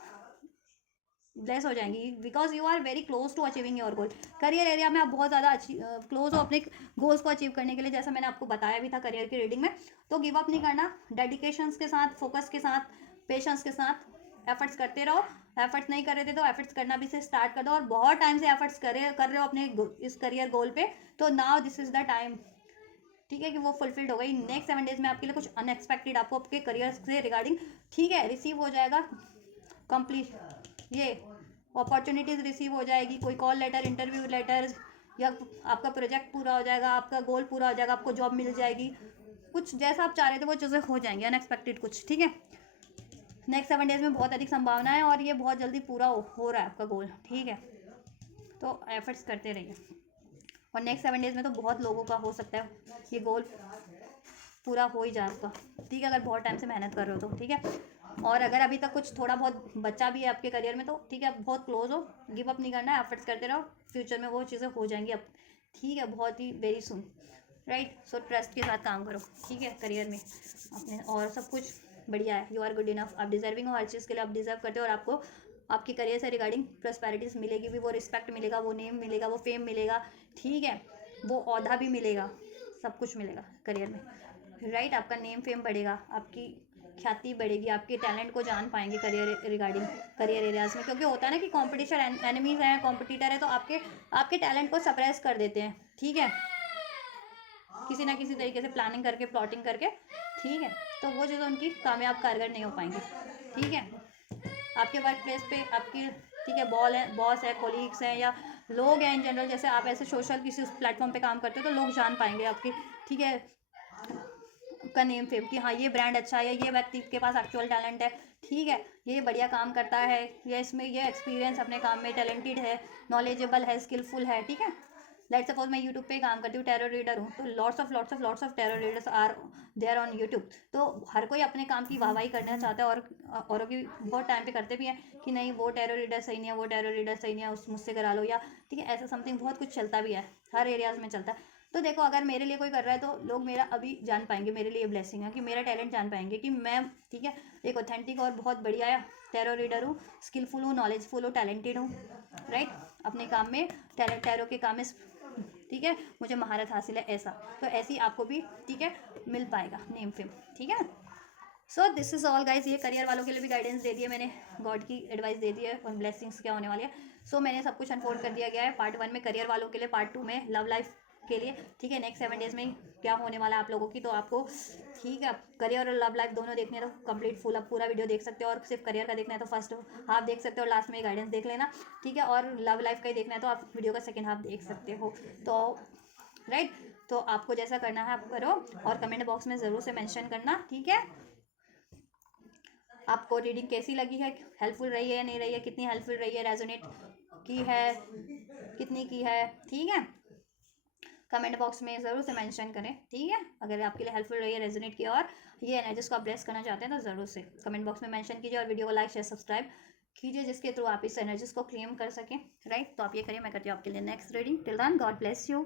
ब्लेस हो जाएंगी, because you are very close to achieving your goal. Career area में आप बहुत ज़्यादा क्लोज हो अपने गोल्स को अचीव करने के लिए, जैसा मैंने आपको बताया भी था करियर की रीडिंग में। तो गिव अप नहीं करना, डेडिकेशन के साथ, फोकस के साथ, पेशेंस के साथ एफर्ट्स करते रहो। एफर्ट्स नहीं कर रहे थे तो एफर्ट्स करना भी से स्टार्ट कर दो, और बहुत टाइम से एफर्ट्स कर रहे हो अपने इस करियर गोल पे, तो now this is the time. ठीक है, कि वो फुलफिल्ड हो गई। नेक्स्ट 7 डेज में आपके लिए कुछ अनएक्सपेक्टेड आपको आपके करियर से रिगार्डिंग, ठीक है, रिसीव हो जाएगा। कंप्लीट ये अपॉर्चुनिटीज़ रिसीव हो जाएगी, कोई कॉल लेटर, इंटरव्यू लेटर, या आपका प्रोजेक्ट पूरा हो जाएगा, आपका गोल पूरा हो जाएगा, आपको जॉब मिल जाएगी, कुछ जैसा आप चाह रहे थे वो चीज़ें हो जाएंगी, अनएक्सपेक्टेड कुछ। ठीक है, नेक्स्ट 7 डेज में बहुत अधिक संभावना है, और ये बहुत जल्दी पूरा हो रहा है आपका गोल। ठीक है, तो एफर्ट्स करते रहिए, और नेक्स्ट 7 डेज में तो बहुत लोगों का हो सकता है ये गोल पूरा हो ही जाए आपका। ठीक है, अगर बहुत टाइम से मेहनत कर रहे हो तो। ठीक है, और अगर अभी तक कुछ थोड़ा बहुत बच्चा भी है आपके करियर में, तो ठीक है, आप बहुत क्लोज हो, गिव अप नहीं करना है, एफर्ट्स करते रहो, फ्यूचर में वो चीज़ें हो जाएंगी अब। ठीक है, बहुत ही very soon. Right, so trust के साथ काम करो। ठीक है, करियर में अपने, और सब कुछ बढ़िया है। यू आर गुड इनफ, आप डिजर्विंग हो हर चीज़ के लिए, आप डिजर्व करते हो, और आपको आपके करियर से रिगार्डिंग प्रॉस्पेरिटीज मिलेगी भी, वो रिस्पेक्ट मिलेगा, वो नेम मिलेगा, वो फेम मिलेगा। ठीक है, वो औहदा भी मिलेगा, सब कुछ मिलेगा करियर में। राइट, आपका नेम फेम बढ़ेगा, आपकी ख्याति बढ़ेगी, आपके टैलेंट को जान पाएंगे करियर रिगार्डिंग, करियर एरियाज में। क्योंकि होता है ना कि कॉम्पिटिशन, एनिमीज हैं, कॉम्पिटिटर है, तो आपके आपके टैलेंट को सप्रेस कर देते हैं। ठीक है, किसी ना किसी तरीके से प्लानिंग करके, प्लॉटिंग करके। ठीक है, तो वो चीज़ें उनकी कामयाब कारगर नहीं हो पाएंगी। ठीक है, आपके वर्क प्लेस पे आपकी, ठीक है, बॉस है, कोलीग्स हैं, या लोग हैं इन जनरल, जैसे आप ऐसे सोशल किसी प्लेटफॉर्म पे काम करते हो, तो लोग जान पाएंगे आपकी। ठीक है, का नेम फेम, कि हाँ ये ब्रांड अच्छा है, या ये व्यक्ति के पास एक्चुअल टैलेंट है। ठीक है, ये बढ़िया काम करता है, या इसमें ये एक्सपीरियंस अपने काम में, टैलेंटेड है, नॉलेजेबल है, स्किलफुल है। ठीक है, लेट्स सपोज मैं यूट्यूब पे काम करती हूँ, टेरो रीडर हूँ, तो lots of tarot readers are there on YouTube. तो हर कोई अपने काम की वाहवाही करना चाहता है, और औरों की बहुत टाइम पे करते भी हैं कि नहीं वो टेरो रीडर सही नहीं है, वो टेरो रीडर सही नहीं है, उस मुझसे करा लो, या ठीक है, ऐसा समथिंग बहुत कुछ चलता भी है, हर एरियाज में चलता है। तो देखो, अगर मेरे लिए कोई कर रहा है तो लोग मेरा अभी जान पाएंगे, मेरे लिए ब्लेसिंग है कि मेरा टैलेंट जान पाएंगे कि मैं, ठीक है, एक ऑथेंटिक और बहुत बढ़िया टैरो रीडर हूँ, स्किलफुल हूँ, नॉलेजफुल हूँ, टैलेंटेड हूँ। राइट, अपने काम में, टैरो के काम में, ठीक है, मुझे महारत हासिल है, ऐसा। तो ऐसे ही आपको भी, ठीक है, मिल पाएगा नेम फेम। ठीक है, so this is all guys. ये करियर वालों के लिए भी गाइडेंस दे दी है मैंने, गॉड की एडवाइस दे दी है और ब्लेसिंग्स क्या होने वाली है। सो मैंने सब कुछ अनफोल्ड कर दिया गया है पार्ट 1 में करियर वालों के लिए, पार्ट 2 में लव लाइफ के लिए। ठीक है, नेक्स्ट 7 डेज में क्या होने वाला है आप लोगों की, तो आपको, ठीक है, करियर और लव लाइफ दोनों देखने हैं तो कंप्लीट फुल आप पूरा वीडियो देख सकते हो, और सिर्फ करियर का देखना है तो फर्स्ट हाफ देख सकते हो, लास्ट में गाइडेंस देख लेना। ठीक है, और लव लाइफ का ही देखना है तो आप वीडियो का सेकेंड हाफ देख सकते हो। तो राइट, तो आपको जैसा करना है आप करो, और कमेंट बॉक्स में ज़रूर से मेंशन करना। ठीक है, आपको रीडिंग कैसी लगी है, हेल्पफुल रही है या नहीं रही है, कितनी हेल्पफुल रही है, रेजोनेट की है, कितनी की है, ठीक है। कमेंट बॉक्स में ज़रूर से मेंशन करें, ठीक है। अगर आपके लिए हेल्पफुल रही है, रेजोनेट किया और ये एनर्जीज को आप ब्लेस करना चाहते हैं तो ज़रूर से कमेंट बॉक्स में मेंशन कीजिए और वीडियो को लाइक शेयर सब्सक्राइब कीजिए, जिसके थ्रू आप इस एनर्जीज को क्लेम कर सकें, राइट। तो आप ये करिए, मैं करती हूँ आपके लिए next reading. Till then God bless you.